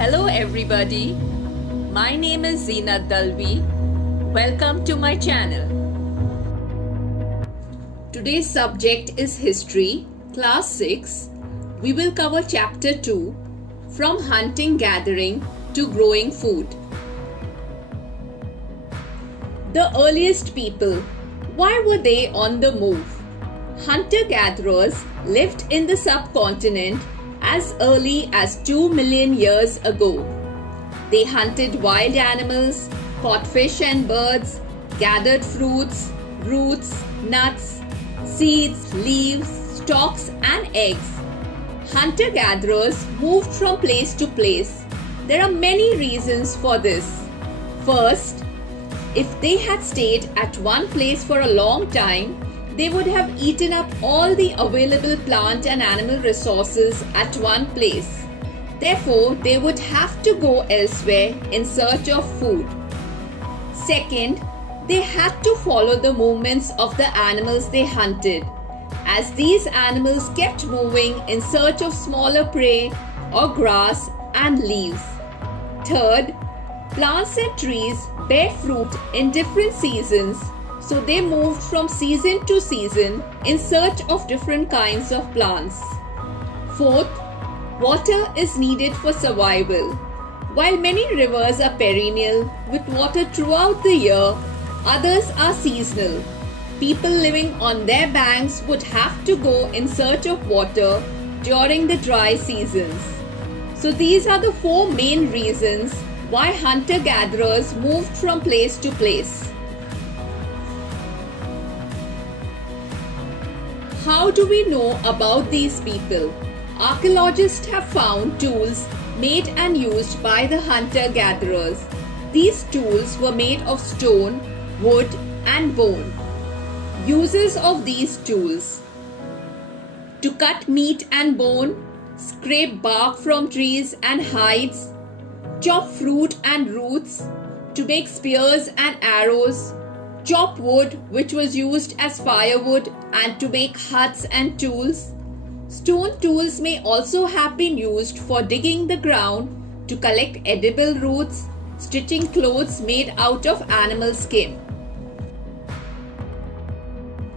Hello everybody, my name is Zeenat Dalvi. Welcome to my channel. Today's subject is History, Class 6. We will cover Chapter 2, From Hunting Gathering to Growing Food. The earliest people, why were they on the move? Hunter-gatherers lived in the subcontinent as early as 2 million years ago. They hunted wild animals, caught fish and birds, gathered fruits, roots, nuts, seeds, leaves, stalks and eggs. Hunter-gatherers moved from place to place. There are many reasons for this. First, if they had stayed at one place for a long time, they would have eaten up all the available plant and animal resources at one place. Therefore, they would have to go elsewhere in search of food. Second, they had to follow the movements of the animals they hunted, as these animals kept moving in search of smaller prey or grass and leaves. Third, plants and trees bear fruit in different seasons, so they moved from season to season in search of different kinds of plants. Fourth, water is needed for survival. While many rivers are perennial with water throughout the year, others are seasonal. People living on their banks would have to go in search of water during the dry seasons. So these are the four main reasons why hunter-gatherers moved from place to place. How do we know about these people? Archaeologists have found tools made and used by the hunter-gatherers. These tools were made of stone, wood and bone. Uses of these tools: to cut meat and bone, scrape bark from trees and hides, chop fruit and roots, to make spears and arrows, chop wood which was used as firewood and to make huts and tools. Stone tools may also have been used for digging the ground, to collect edible roots, stitching clothes made out of animal skin.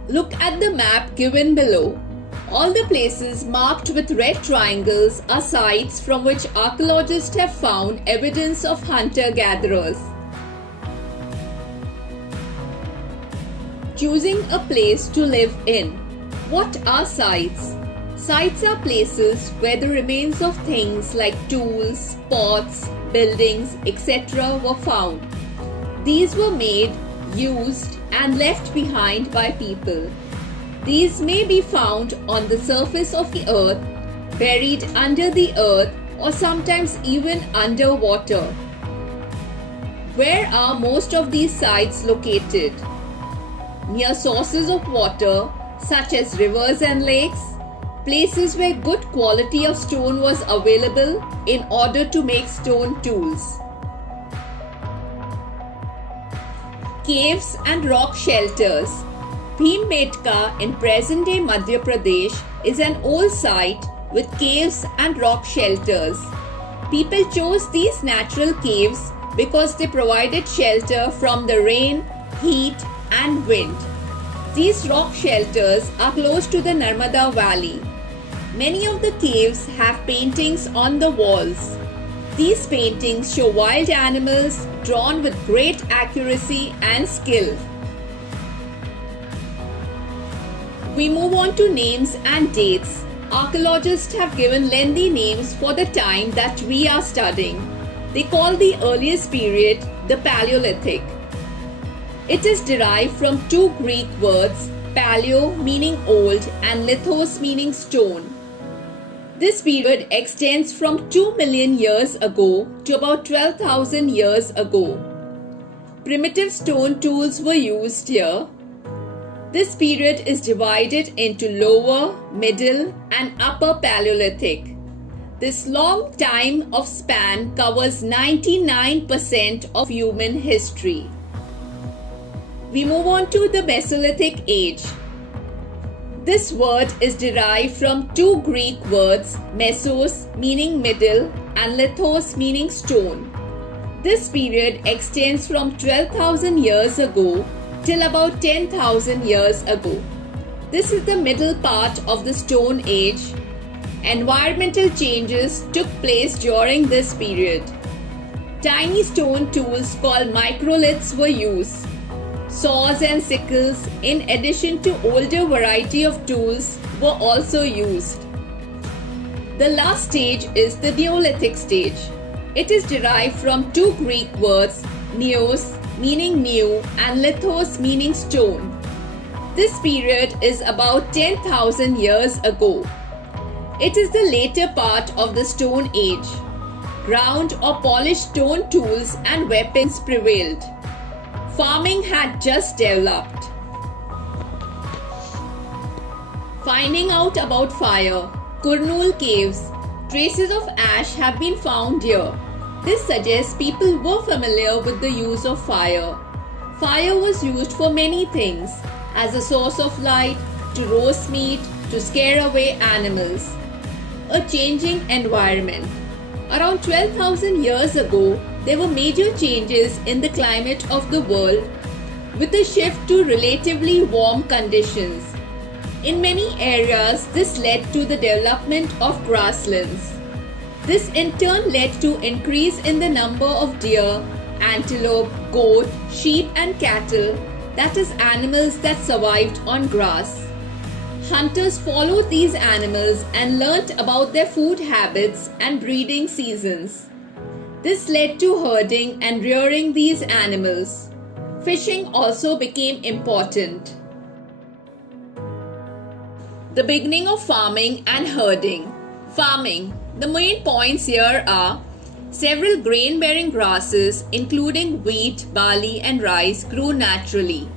Look at the map given below. All the places marked with red triangles are sites from which archaeologists have found evidence of hunter-gatherers. Choosing a place to live in. What are sites? Sites are places where the remains of things like tools, pots, buildings, etc. were found. These were made, used, and left behind by people. These may be found on the surface of the earth, buried under the earth, or sometimes even underwater. Where are most of these sites located? Near sources of water, such as rivers and lakes, places where good quality of stone was available in order to make stone tools. Caves and rock shelters. Bhimbetka in present-day Madhya Pradesh is an old site with caves and rock shelters. People chose these natural caves because they provided shelter from the rain, heat, and wind. These rock shelters are close to the Narmada Valley. Many of the caves have paintings on the walls. These paintings show wild animals drawn with great accuracy and skill. We move on to names and dates. Archaeologists have given lengthy names for the time that we are studying. They call the earliest period the Paleolithic. It is derived from two Greek words, paleo meaning old and lithos meaning stone. This period extends from 2 million years ago to about 12,000 years ago. Primitive stone tools were used here. This period is divided into lower, middle, and upper Paleolithic. This long time of span covers 99% of human history. We move on to the Mesolithic age. This word is derived from two Greek words, mesos meaning middle and lithos meaning stone. This period extends from 12,000 years ago till about 10,000 years ago. This is the middle part of the Stone Age. Environmental changes took place during this period. Tiny stone tools called microliths were used. Saws and sickles, in addition to older variety of tools, were also used. The last stage is the Neolithic stage. It is derived from two Greek words, neos meaning new and lithos meaning stone. This period is about 10,000 years ago. It is the later part of the Stone Age. Ground or polished stone tools and weapons prevailed. Farming had just developed. Finding out about fire. Kurnool Caves. Traces of ash have been found here. This suggests people were familiar with the use of fire. Fire was used for many things, as a source of light, to roast meat, to scare away animals. A changing environment. Around 12,000 years ago, there were major changes in the climate of the world, with a shift to relatively warm conditions. In many areas, this led to the development of grasslands. This in turn led to increase in the number of deer, antelope, goat, sheep and cattle, that is animals that survived on grass. Hunters followed these animals and learnt about their food habits and breeding seasons. This led to herding and rearing these animals. Fishing also became important. The beginning of farming and herding. Farming. The main points here are several grain-bearing grasses including wheat, barley and rice grew naturally.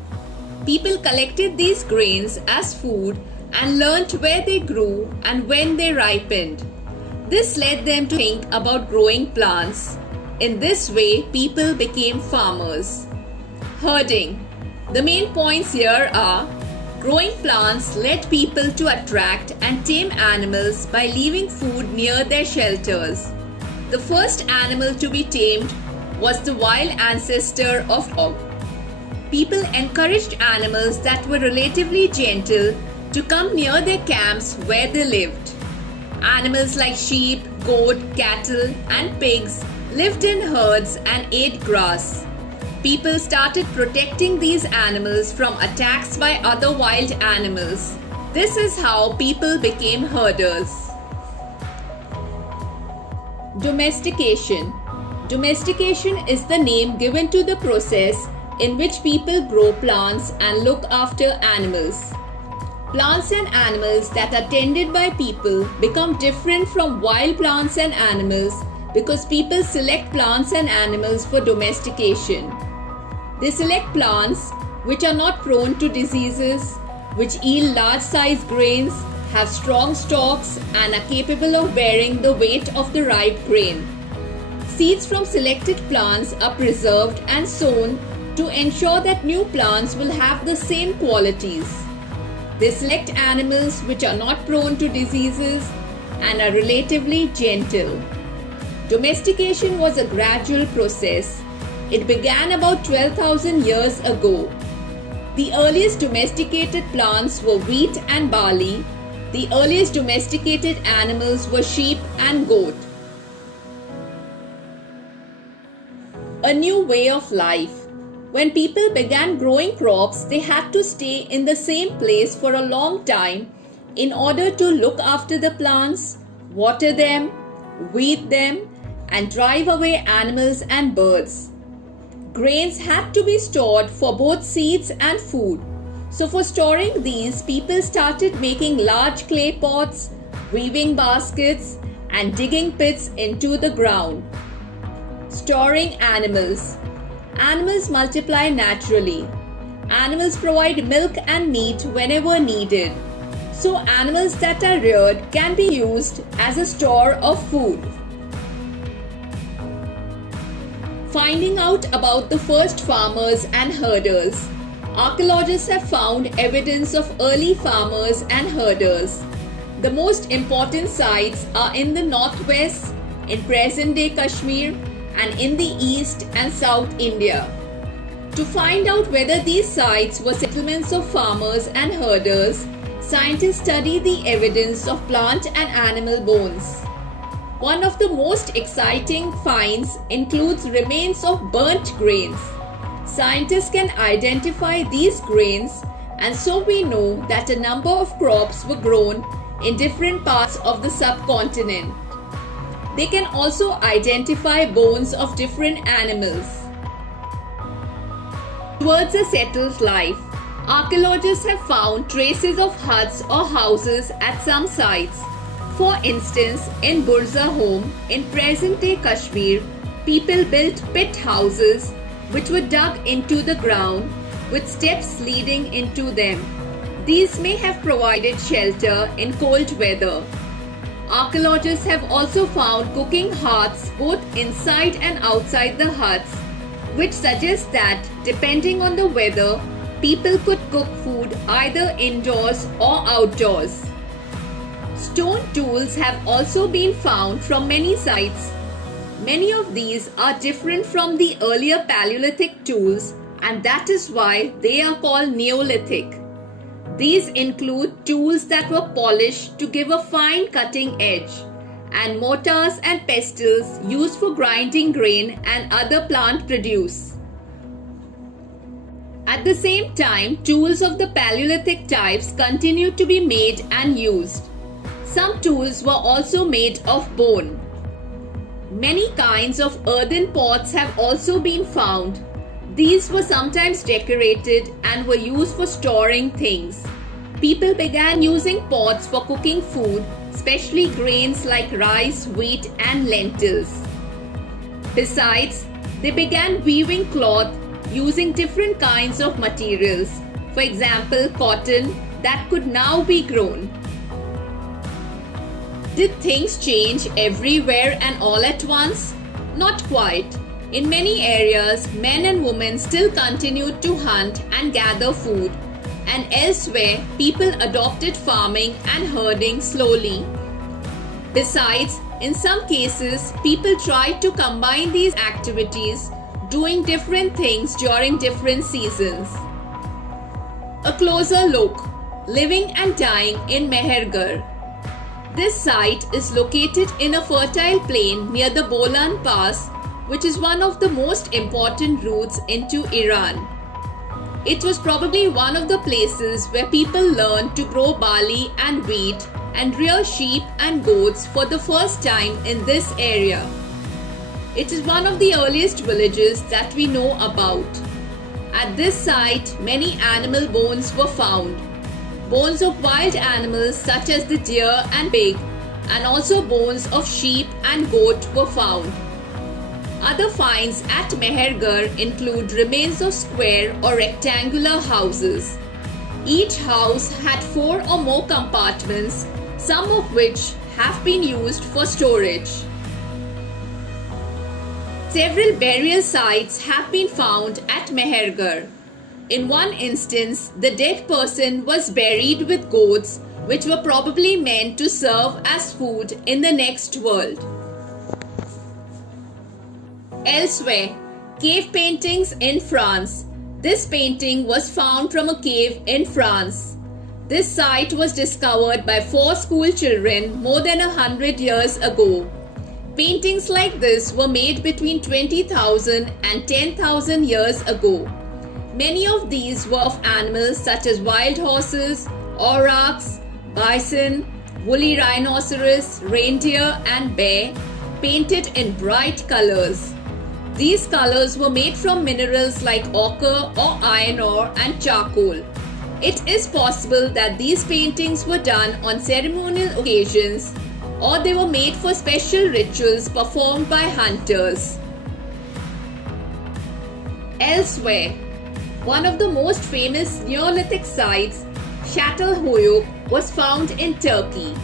People collected these grains as food and learnt where they grew and when they ripened. This led them to think about growing plants. In this way, people became farmers. Herding. The main points here are growing plants led people to attract and tame animals by leaving food near their shelters. The first animal to be tamed was the wild ancestor of dog. People encouraged animals that were relatively gentle to come near their camps where they lived. Animals like sheep, goat, cattle, and pigs lived in herds and ate grass. People started protecting these animals from attacks by other wild animals. This is how people became herders. Domestication. Domestication is the name given to the process in which people grow plants and look after animals. Plants and animals that are tended by people become different from wild plants and animals because people select plants and animals for domestication. They select plants which are not prone to diseases, which yield large-sized grains, have strong stalks, and are capable of bearing the weight of the ripe grain. Seeds from selected plants are preserved and sown to ensure that new plants will have the same qualities. They select animals which are not prone to diseases and are relatively gentle. Domestication was a gradual process. It began about 12,000 years ago. The earliest domesticated plants were wheat and barley. The earliest domesticated animals were sheep and goat. A new way of life. When people began growing crops, they had to stay in the same place for a long time in order to look after the plants, water them, weed them, and drive away animals and birds. Grains had to be stored for both seeds and food. So for storing these, people started making large clay pots, weaving baskets, and digging pits into the ground. Storing animals. Animals multiply naturally. Animals provide milk and meat whenever needed. So animals that are reared can be used as a store of food. Finding out about the first farmers and herders. Archaeologists have found evidence of early farmers and herders. The most important sites are in the northwest, in present-day Kashmir, and in the East and South India. To find out whether these sites were settlements of farmers and herders, scientists study the evidence of plant and animal bones. One of the most exciting finds includes remains of burnt grains. Scientists can identify these grains, and so we know that a number of crops were grown in different parts of the subcontinent. They can also identify bones of different animals. Towards a settled life, archaeologists have found traces of huts or houses at some sites. For instance, in Burza home in present-day Kashmir, people built pit houses which were dug into the ground with steps leading into them. These may have provided shelter in cold weather. Archaeologists have also found cooking hearths both inside and outside the huts, which suggests that depending on the weather, people could cook food either indoors or outdoors. Stone tools have also been found from many sites. Many of these are different from the earlier Paleolithic tools, and that is why they are called Neolithic. These include tools that were polished to give a fine cutting edge, and mortars and pestles used for grinding grain and other plant produce. At the same time, tools of the Paleolithic types continued to be made and used. Some tools were also made of bone. Many kinds of earthen pots have also been found. These were sometimes decorated and were used for storing things. People began using pots for cooking food, especially grains like rice, wheat, and lentils. Besides, they began weaving cloth using different kinds of materials, for example, cotton that could now be grown. Did things change everywhere and all at once? Not quite. In many areas, men and women still continued to hunt and gather food, and elsewhere, people adopted farming and herding slowly. Besides, in some cases, people tried to combine these activities, doing different things during different seasons. A closer look: living and dying in Mehergarh. This site is located in a fertile plain near the Bolan Pass, which is one of the most important routes into Iran. It was probably one of the places where people learned to grow barley and wheat and rear sheep and goats for the first time in this area. It is one of the earliest villages that we know about. At this site, many animal bones were found. Bones of wild animals such as the deer and pig, and also bones of sheep and goat were found. Other finds at Mehergarh include remains of square or rectangular houses. Each house had 4 or more compartments, some of which have been used for storage. Several burial sites have been found at Mehergarh. In one instance, the dead person was buried with goats, which were probably meant to serve as food in the next world. Elsewhere, cave paintings in France. This painting was found from a cave in France. This site was discovered by 4 school children more than 100 years ago. Paintings like this were made between 20,000 and 10,000 years ago. Many of these were of animals such as wild horses, aurochs, bison, woolly rhinoceros, reindeer, and bear, painted in bright colors. These colors were made from minerals like ochre or iron ore and charcoal. It is possible that these paintings were done on ceremonial occasions, or they were made for special rituals performed by hunters. Elsewhere, one of the most famous Neolithic sites, Çatalhöyük, was found in Turkey.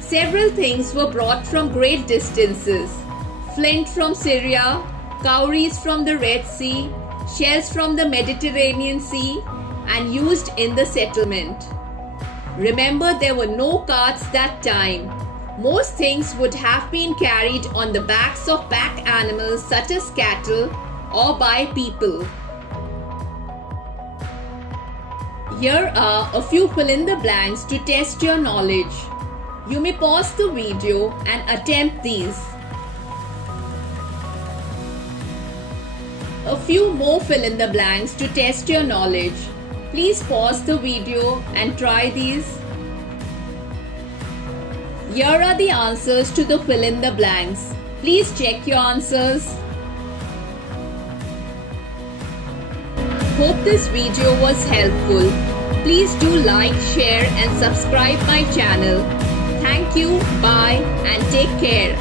Several things were brought from great distances: flint from Syria, cowries from the Red Sea, shells from the Mediterranean Sea, and used in the settlement. Remember, there were no carts that time. Most things would have been carried on the backs of pack animals such as cattle or by people. Here are a few fill in the blanks to test your knowledge. You may pause the video and attempt these. A few more fill in the blanks to test your knowledge. Please pause the video and try these. Here are the answers to the fill in the blanks. Please check your answers. Hope this video was helpful. Please do like, share and subscribe my channel. Thank you, bye and take care.